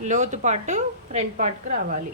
లోతు part front పార్ట్కి రావాలి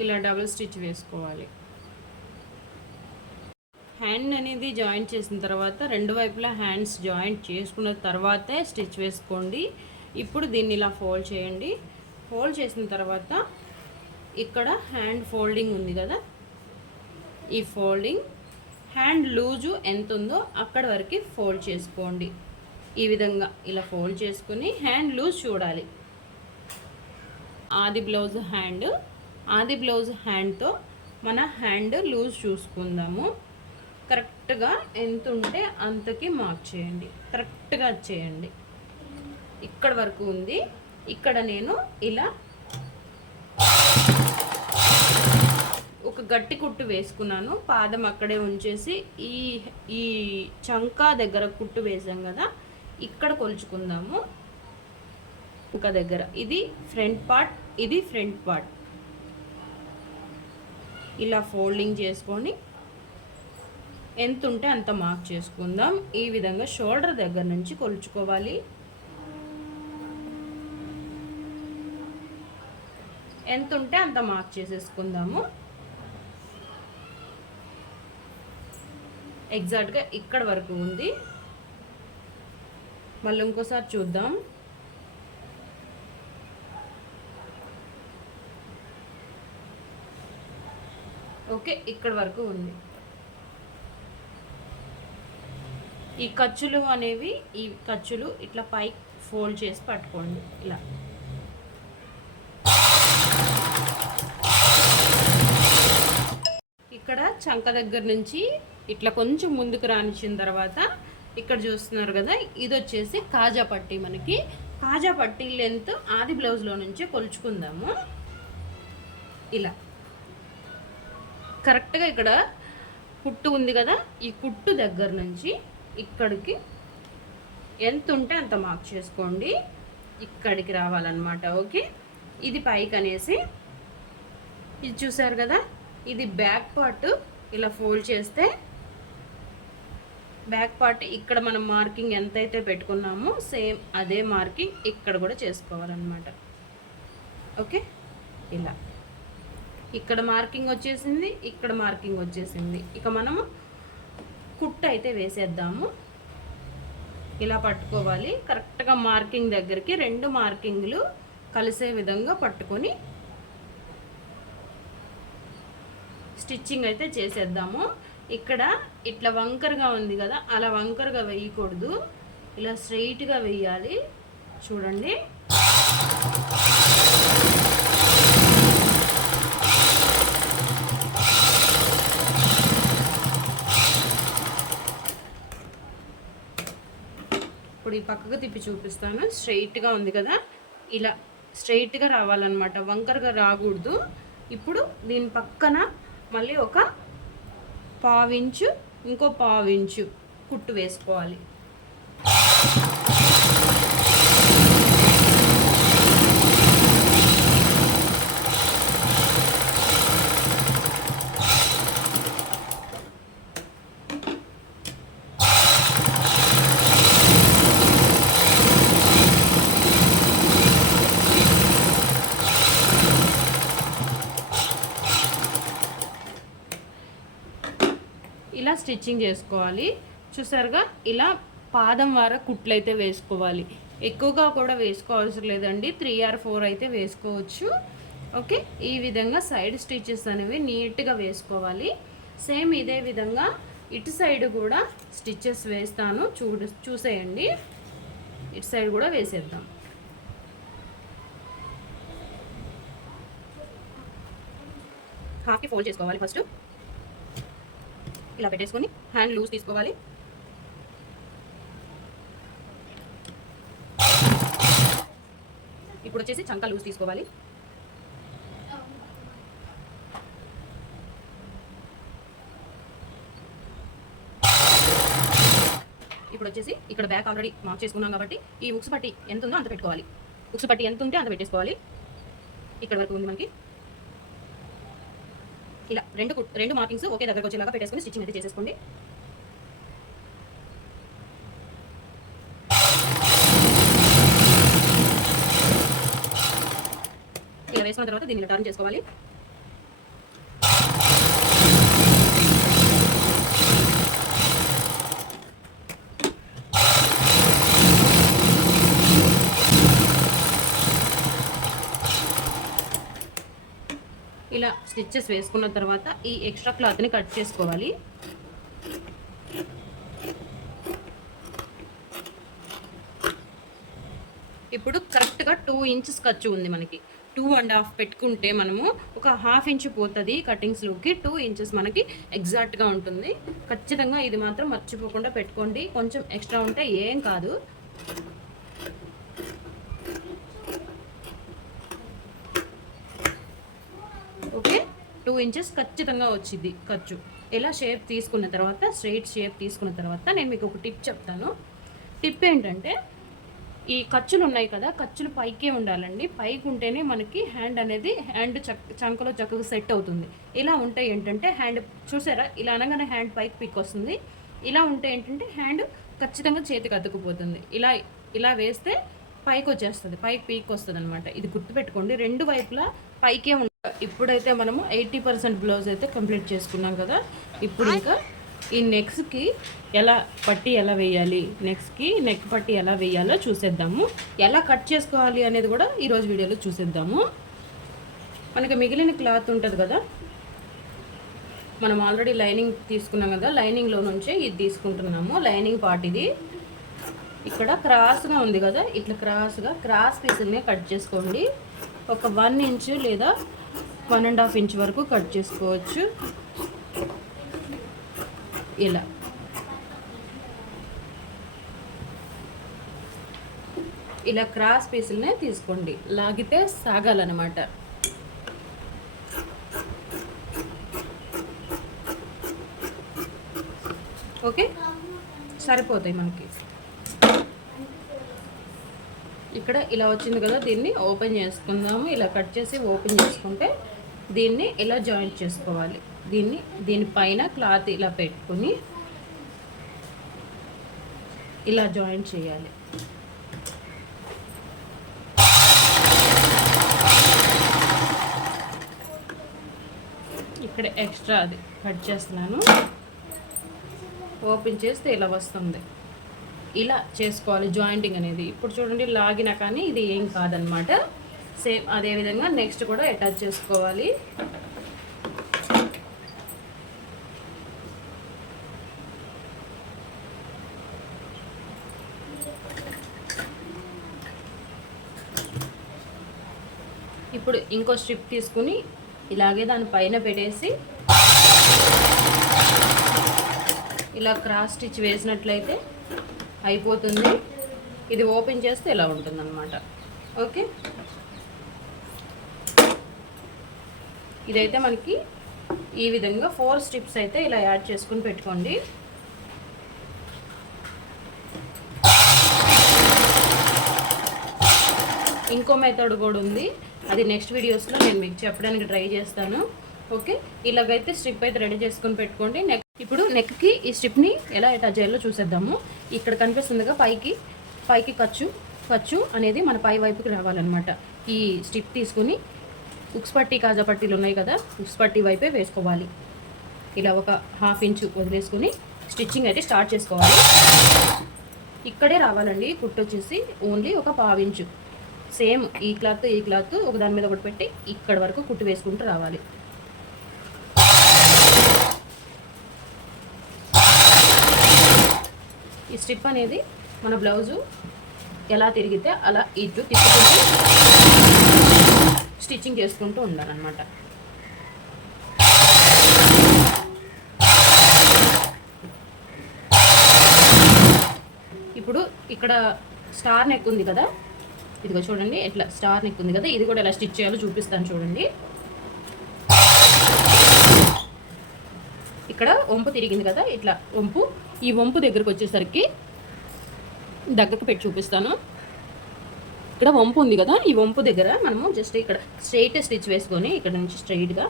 ఇలా డబుల్ స్టిచ్ వేసుకోవాలి. హ్యాండ్ అనేది జాయింట్ చేసిన తర్వాత రెండు వైపులా హ్యాండ్స్ జాయింట్ చేసుకున్న తర్వాతే స్టిచ్ వేసుకోండి. ఇప్పుడు దీన్ని ఇలా ఫోల్డ్ చేయండి. ఫోల్డ్ చేసిన తర్వాత ఇక్కడ హ్యాండ్ ఫోల్డింగ్ ఉంది కదా? ఈ ఫోల్డింగ్ హ్యాండ్ లూజు ఎంత ఉందో అక్కడ వరకు ఫోల్డ్ చేసుకోండి. ఈ విధంగా ఇలా ఫోల్డ్ చేసుకుని హ్యాండ్ లూజ్ చూడాలి. ఆది బ్లౌజ్ హ్యాండ్ ఆది బ్లౌజ్ హ్యాండ్తో మన హ్యాండ్ లూజ్ చూసుకుందాము. కరెక్ట్గా ఎంత ఉంటే అంతకి మార్క్ చేయండి. కరెక్ట్గా చేయండి. ఇక్కడ వరకు ఉంది. ఇక్కడ నేను ఇలా ఒక గట్టి కుట్టు వేసుకున్నాను. పాదం అక్కడే ఉంచేసి ఈ ఈ చంకా దగ్గర కుట్టు వేసాం కదా ఇక్కడ కొలుచుకుందాము. ఒక దగ్గర. ఇది ఫ్రంట్ పార్ట్ ఇది ఫ్రంట్ పార్ట్. ఇలా ఫోల్డింగ్ చేసుకొని ఎంత ఉంటే అంత మార్క్ చేసుకుందాం. ఈ విధంగా షోల్డర్ దగ్గర నుంచి కొలుచుకోవాలి. ఎంత ఉంటే అంత మార్క్ చేసేసుకుందాము. ఎగ్జాక్ట్గా ఇక్కడ వరకు ఉంది. మళ్ళీ ఇంకోసారి చూద్దాం. ఓకే ఇక్కడ వరకు ఉంది. ఈ ఖర్చులు అనేవి ఈ ఖర్చులు ఇట్లా పై ఫోల్డ్ చేసి పట్టుకోండి. ఇలా. ఇక్కడ చంక దగ్గర నుంచి ఇట్లా కొంచెం ముందుకు రానిచ్చిన తర్వాత ఇక్కడ చూస్తున్నారు కదా ఇది వచ్చేసి కాజా పట్టీ మనకి. కాజా పట్టీ లెంత్ ఆది బ్లౌజ్లో నుంచే కొలుచుకుందాము. ఇలా. కరెక్ట్గా ఇక్కడ కుట్టు ఉంది కదా ఈ కుట్టు దగ్గర నుంచి ఇక్కడికి ఎంత ఉంటే అంత మార్క్ చేసుకోండి. ఇక్కడికి రావాలన్నమాట ఓకే? ఇది పైకి అనేసి ఇది చూసారు కదా ఇది బ్యాక్ పార్ట్ ఇలా ఫోల్డ్ చేస్తే బ్యాక్ పార్ట్ ఇక్కడ మనం మార్కింగ్ ఎంతైతే పెట్టుకున్నామో సేమ్ అదే మార్కింగ్ ఇక్కడ కూడా చేసుకోవాలన్నమాట. ఓకే? ఇలా. ఇక్కడ మార్కింగ్ వచ్చేసింది ఇక్కడ మార్కింగ్ వచ్చేసింది. ఇక మనము కుట్ట అయితే వేసేద్దాము. ఇలా పట్టుకోవాలి. కరెక్ట్గా మార్కింగ్ దగ్గరికి రెండు మార్కింగ్లు కలిసే విధంగా పట్టుకొని స్టిచ్చింగ్ అయితే చేసేద్దాము. ఇక్కడ ఇట్లా వంకరగా ఉంది కదా అలా వంకరగా వేయకూడదు. ఇలా స్ట్రైట్గా వేయాలి. చూడండి. ఇప్పుడు ఈ పక్కకు తిప్పి చూపిస్తాను. స్ట్రైట్గా ఉంది కదా? ఇలా స్ట్రైట్గా రావాలన్నమాట. వంకరగా రాకూడదు. ఇప్పుడు దీని పక్కన మళ్ళీ ఒక పావించు ఇంకో పావించు కుట్టు వేసుకోవాలి. స్టిచ్చింగ్ చేసుకోవాలి. చూసారుగా? ఇలా పాదం వార కుట్లు అయితే వేసుకోవాలి. ఎక్కువగా కూడా వేసుకోవాల్సిన లేదండి. త్రీ ఆర్ ఫోర్ అయితే వేసుకోవచ్చు. ఓకే? ఈ విధంగా సైడ్ స్టిచెస్ అనేవి నీట్గా వేసుకోవాలి. సేమ్ ఇదే విధంగా ఇటు సైడ్ కూడా స్టిచెస్ వేస్తాను. చూడు చూసేయండి. ఇటు సైడ్ కూడా వేసేద్దాం. హాఫ్కి ఫోల్డ్ చేసుకోవాలి ఫస్ట్. ఇలా పెట్టేసుకొని హ్యాండ్ లూజ్ తీసుకోవాలి. ఇప్పుడు వచ్చేసి చంక లూజ్ తీసుకోవాలి. ఇప్పుడు వచ్చేసి ఇక్కడ బ్యాక్ ఆల్రెడీ మార్క్ చేసుకున్నాం కాబట్టి ఈ ఉక్స్ పట్టి ఎంత ఉందో అంత పెట్టుకోవాలి. ఉక్స్ పట్టి ఎంత ఉంటే అంత పెట్టేసుకోవాలి. ఇక్కడ వరకు ఉంది మనకి. ఇలా రెండు రెండు మార్కింగ్స్ ఒకే దగ్గరకు వచ్చేలాగా పెట్టేసుకుని స్టిచ్చింగ్ అయితే చేసేసుకోండి. ఇలా వేసుకున్న తర్వాత దీన్ని టర్న్ చేసుకోవాలి. ఇలా స్టిచ్చెస్ వేసుకున్న తర్వాత ఈ ఎక్స్ట్రా క్లాత్ని కట్ చేసుకోవాలి. ఇప్పుడు కరెక్ట్గా టూ ఇంచెస్ ఖర్చు ఉంది మనకి. టూ అండ్ హాఫ్ పెట్టుకుంటే మనము ఒక హాఫ్ ఇంచ్ పోతుంది కటింగ్స్లోకి టూ ఇంచెస్ మనకి ఎగ్జాక్ట్గా ఉంటుంది. ఖచ్చితంగా ఇది మాత్రం మర్చిపోకుండా పెట్టుకోండి. కొంచెం ఎక్స్ట్రా ఉంటే ఏం కాదు. ఓకే? టూ ఇంచెస్ ఖచ్చితంగా వచ్చింది ఖర్చు. ఇలా షేప్ తీసుకున్న తర్వాత స్ట్రైట్ షేప్ తీసుకున్న తర్వాత నేను మీకు ఒక టిప్ చెప్తాను. టిప్ ఏంటంటే ఈ ఖర్చులు ఉన్నాయి కదా ఖర్చులు పైకే ఉండాలండి. పైకి ఉంటేనే మనకి హ్యాండ్ అనేది హ్యాండ్ చక్ చంకలో చక్కగా సెట్ అవుతుంది. ఇలా ఉంటే ఏంటంటే హ్యాండ్ చూసారా? ఇలా అనగానే హ్యాండ్ పైకి పిక్ వస్తుంది. ఇలా ఉంటే ఏంటంటే హ్యాండ్ ఖచ్చితంగా చేతికి అతుకుపోతుంది. ఇలా ఇలా వేస్తే పైకి వచ్చేస్తుంది. పైకి పీక్ వస్తుంది అనమాట ఇది గుర్తుపెట్టుకోండి. రెండు వైపులా పైకే ఇప్పుడైతే మనము ఎయిటీ పర్సెంట్ బ్లౌజ్ అయితే కంప్లీట్ చేసుకున్నాం కదా. ఇప్పుడు ఇంకా ఈ నెక్స్ట్కి ఎలా పట్టి ఎలా వేయాలి నెక్స్ట్కి నెక్ పట్టి ఎలా వేయాలో చూసేద్దాము. ఎలా కట్ చేసుకోవాలి అనేది కూడా ఈరోజు వీడియోలో చూసేద్దాము. మనకి మిగిలిన క్లాత్ ఉంటుంది కదా. మనం ఆల్రెడీ లైనింగ్ తీసుకున్నాం కదా లైనింగ్లో నుంచే ఇది తీసుకుంటున్నాము. లైనింగ్ పార్ట్ ఇది. ఇక్కడ క్రాస్గా ఉంది కదా ఇట్లా క్రాస్గా క్రాస్ పీసుల్ని కట్ చేసుకోండి. ఒక వన్ ఇంచ్ లేదా వన్ అండ్ హాఫ్ ఇంచ్ వరకు కట్ చేసుకోవచ్చు. ఇలా. ఇలా క్రాస్ పీసులనే తీసుకోండి. లాగితే సాగాలన్నమాట. ఓకే? సరిపోతాయి మనకి. ఇక్కడ ఇలా వచ్చింది కదా దీన్ని ఓపెన్ చేసుకుందాము. ఇలా కట్ చేసి ఓపెన్ చేసుకుంటే దీన్ని ఇలా జాయింట్ చేసుకోవాలి? దీన్ని దీనిపైన క్లాత్ ఇలా పెట్టుకొని ఇలా జాయింట్ చేయాలి. ఇక్కడ ఎక్స్ట్రా అది కట్ చేస్తున్నాను. ఓపెన్ చేస్తే ఇలా వస్తుంది. ఇలా చేసుకోవాలి జాయింటింగ్ అనేది. ఇప్పుడు చూడండి లాగినా కానీ ఇది ఏం కాదనమాట. సేమ్ అదేవిధంగా నెక్స్ట్ కూడా అటాచ్ చేసుకోవాలి. ఇప్పుడు ఇంకో స్ట్రిప్ తీసుకుని ఇలాగే దాని పైన పెట్టేసి ఇలా క్రాస్ స్టిచ్ వేసినట్లయితే అయిపోతుంది. ఇది ఓపెన్ చేస్తే ఇలా ఉంటుందన్నమాట. ఓకే? ఇదైతే మనకి ఈ విధంగా ఫోర్ స్ట్రిప్స్ అయితే ఇలా యాడ్ చేసుకుని పెట్టుకోండి. ఇంకో మెథడ్ కూడా ఉంది. అది నెక్స్ట్ వీడియోస్లో నేను మీకు చెప్పడానికి ట్రై చేస్తాను. ఓకే? ఇలాగైతే స్ట్రిప్ అయితే రెడీ చేసుకొని పెట్టుకోండి. నెక్ ఇప్పుడు నెక్కి ఈ స్ట్రిప్ని ఎలా అటాచ్ చేయాలో చూసేద్దాము. ఇక్కడ కనిపిస్తుందిగా పైకి పైకి ఖర్చు ఖర్చు అనేది మన పై వైపుకి రావాలన్నమాట. ఈ స్ట్రిప్ తీసుకుని ఉక్స్ పట్టి కాజా పట్టీలు ఉన్నాయి కదా ఉక్స్ పట్టి వైపే వేసుకోవాలి. ఇలా ఒక హాఫ్ ఇంచు వదిలేసుకొని స్టిచ్చింగ్ అయితే స్టార్ట్ చేసుకోవాలి. ఇక్కడే రావాలండి కుట్టు వచ్చేసి ఓన్లీ ఒక పావించు సేమ్ ఈ క్లాత్ ఈ క్లాత్ ఒక దాని మీద ఒకటి పెట్టి ఇక్కడ వరకు కుట్టు వేసుకుంటూ రావాలి. ఈ స్ట్రిప్ అనేది మన బ్లౌజు ఎలా తిరిగితే అలా ఇటు తిప్పుకుంటూ స్టిచ్చింగ్ చేసుకుంటూ ఉండాలన్నమాట. ఇప్పుడు ఇక్కడ స్టార్ నెక్ ఉంది కదా? ఇదిగో చూడండి ఇట్లా స్టార్ నెక్ ఉంది కదా? ఇది కూడా ఎలా స్టిచ్ చేయాలో చూపిస్తాను చూడండి. ఇక్కడ వంపు తిరిగింది కదా? ఇట్లా వంపు. ఈ వంపు దగ్గరకు వచ్చేసరికి దగ్గరకు పెట్టి చూపిస్తాను. ఇక్కడ వంపు ఉంది కదా ఈ వంపు దగ్గర మనము జస్ట్ ఇక్కడ స్ట్రైట్ స్టిచ్ వేసుకొని ఇక్కడ నుంచి స్ట్రైట్గా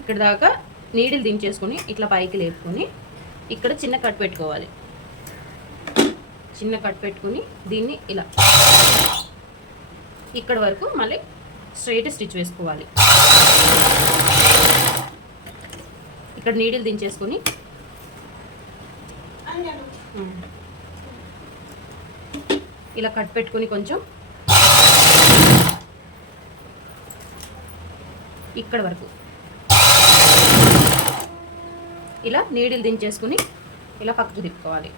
ఇక్కడ దాకా నీడిల్ దించేసుకొని ఇట్లా పైకి లేపుకొని ఇక్కడ చిన్న కట్ పెట్టుకోవాలి. చిన్న కట్ పెట్టుకుని దీన్ని ఇలా ఇక్కడ వరకు మళ్ళీ స్ట్రైట్ స్టిచ్ వేసుకోవాలి. ఇక్కడ నీడిల్ దించేసుకొని. ఇలా కట్ పెట్టుకుని కొంచెం ఇక్కడ వరకు. ఇలా నీడిల్ దించేసుకుని ఇలా పక్కకు తిప్పుకోవాలి.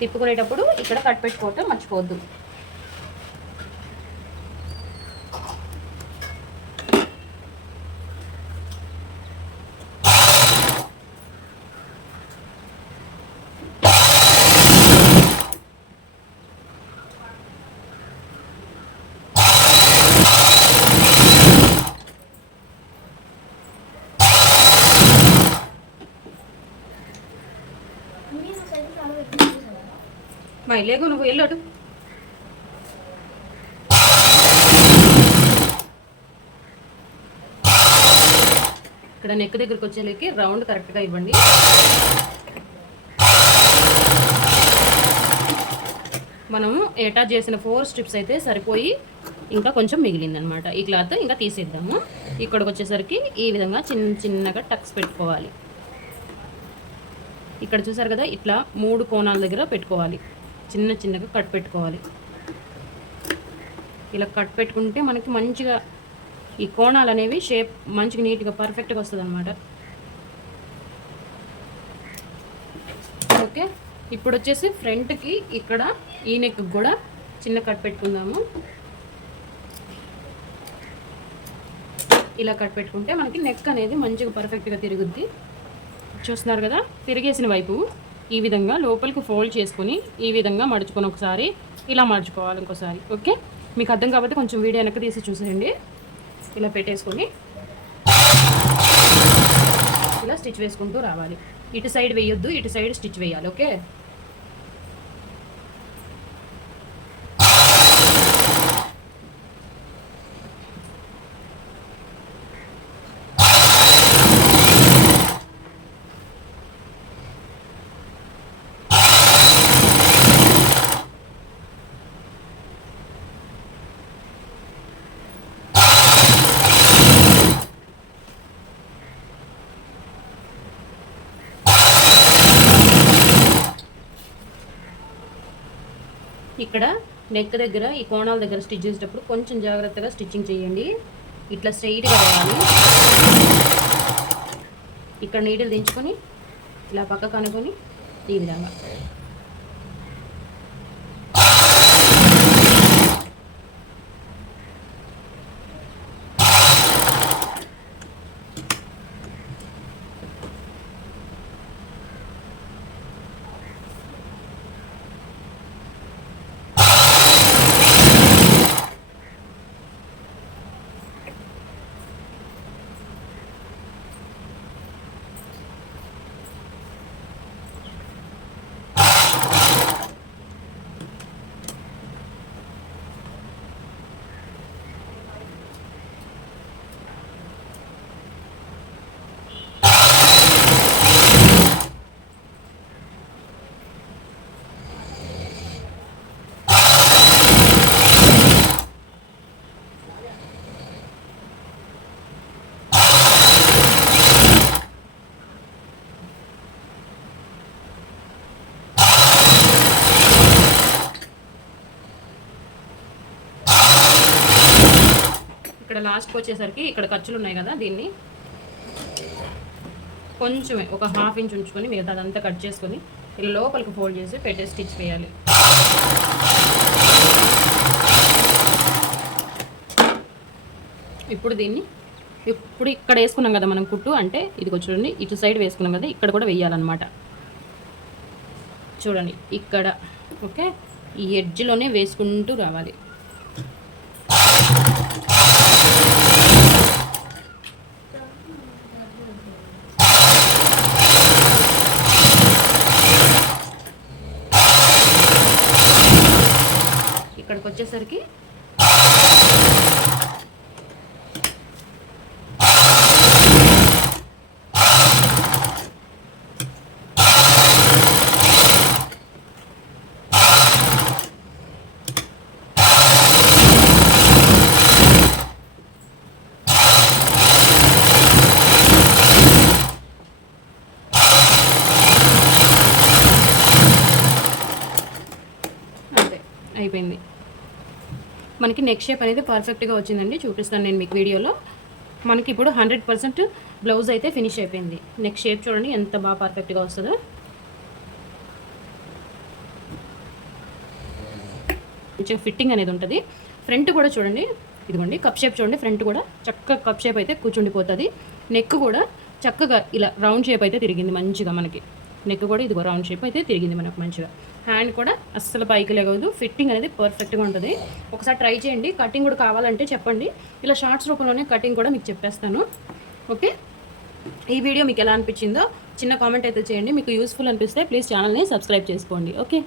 తిప్పుకునేటప్పుడు ఇక్కడ కట్ పెట్టుకోవటం మర్చిపోవద్దు. మా ఇల్లేగు నువ్వు వెళ్ళాడు ఇక్కడ నెక్ దగ్గరికి వచ్చేలోకి రౌండ్ కరెక్ట్గా ఇవ్వండి. మనము ఏటా చేసిన ఫోర్ స్ట్రిప్స్ అయితే సరిపోయి ఇంకా కొంచెం మిగిలిందనమాట ఈ క్లాత్ ఇంకా తీసేద్దాము. ఇక్కడికి వచ్చేసరికి ఈ విధంగా చిన్న చిన్నగా టక్స్ పెట్టుకోవాలి. ఇక్కడ చూసారు కదా ఇట్లా మూడు కోణాల దగ్గర పెట్టుకోవాలి. చిన్న చిన్నగా కట్ పెట్టుకోవాలి. ఇలా కట్ పెట్టుకుంటే మనకి మంచిగా ఈ కోణాలు అనేవి షేప్ మంచిగా నీట్గా పర్ఫెక్ట్గా వస్తుంది అనమాట ఓకే? ఇప్పుడు వచ్చేసి ఫ్రంట్కి ఇక్కడ ఈ నెక్ కూడా చిన్న కట్ పెట్టుకుందాము. ఇలా కట్ పెట్టుకుంటే మనకి నెక్ అనేది మంచిగా పర్ఫెక్ట్గా తిరుగుద్ది. చూస్తున్నారు కదా? తిరిగేసిన వైపు. ఈ విధంగా లోపలికి ఫోల్డ్ చేసుకొని ఈ విధంగా మడుచుకొని ఒకసారి ఇలా మడుచుకోవాలి ఇంకోసారి ఓకే? మీకు అర్థం కాబట్టి కొంచెం వీడియో వెనక్కి తీసి చూసేయండి. ఇలా పెట్టేసుకొని ఇలా స్టిచ్ వేసుకుంటూ రావాలి. ఇటు సైడ్ వేయొద్దు ఇటు సైడ్ స్టిచ్ వేయాలి ఓకే? ఇక్కడ నెక్ దగ్గర ఈ కోణాల దగ్గర స్టిచ్ చేసేటప్పుడు కొంచెం జాగ్రత్తగా స్టిచ్చింగ్ చేయండి. ఇట్లా స్ట్రైట్గా రావాలి ఇక్కడ నీడిల్ దించుకొని ఇలా పక్కకు అనుకొని ఈ విధంగా. ఇక్కడ లాస్ట్కి వచ్చేసరికి ఇక్కడ ఖర్చులు ఉన్నాయి కదా దీన్ని. కొంచెమే ఒక హాఫ్ ఇంచ్ ఉంచుకొని మిగతా అదంతా కట్ చేసుకొని ఇలా లోపలికి ఫోల్డ్ చేసి పెట్టే స్టిచ్ వేయాలి ఇప్పుడు దీన్ని ఇప్పుడు ఇక్కడ వేసుకున్నాం కదా మనం కుట్టు అంటే ఇది చూడండి ఇటు సైడ్ వేసుకున్నాం కదా ఇక్కడ కూడా వేయాలన్నమాట. చూడండి ఇక్కడ ఓకే? ఈ ఎడ్జ్లోనే వేసుకుంటూ రావాలి ఇక్కడికి వచ్చేసరికి అంతే అయిపోయింది మనకి నెక్ షేప్ అనేది పర్ఫెక్ట్గా వచ్చిందండి. చూపిస్తాను నేను మీకు వీడియోలో. మనకి ఇప్పుడు హండ్రెడ్ పర్సెంట్ బ్లౌజ్ అయితే ఫినిష్ అయిపోయింది. నెక్ షేప్ చూడండి ఎంత బాగా పర్ఫెక్ట్గా వస్తుందో. మంచిగా ఫిట్టింగ్ అనేది ఉంటుంది. ఫ్రంట్ కూడా చూడండి ఇదిగోండి కప్ షేప్ చూడండి ఫ్రంట్ కూడా. చక్కగా కప్ షేప్ అయితే కూర్చుండిపోతుంది. నెక్ కూడా చక్కగా ఇలా రౌండ్ షేప్ అయితే తిరిగింది మంచిగా మనకి. నెక్ కూడా ఇదిగో రౌండ్ షేప్ అయితే తిరిగింది మనకు మంచిగా. హ్యాండ్ కూడా అస్సలు పైకి లేగదు ఫిట్టింగ్ అనేది పర్ఫెక్ట్గా ఉంటుంది. ఒకసారి ట్రై చేయండి. కటింగ్ కూడా కావాలంటే చెప్పండి. ఇలా షార్ట్స్ రూపంలోనే కటింగ్ కూడా మీకు చెప్పేస్తాను. ఓకే ఈ వీడియో మీకు ఎలా అనిపించిందో చిన్న కామెంట్ అయితే చేయండి. మీకు యూస్ఫుల్ అనిపిస్తే ప్లీజ్ ఛానల్ని సబ్స్క్రైబ్ చేసుకోండి. ఓకే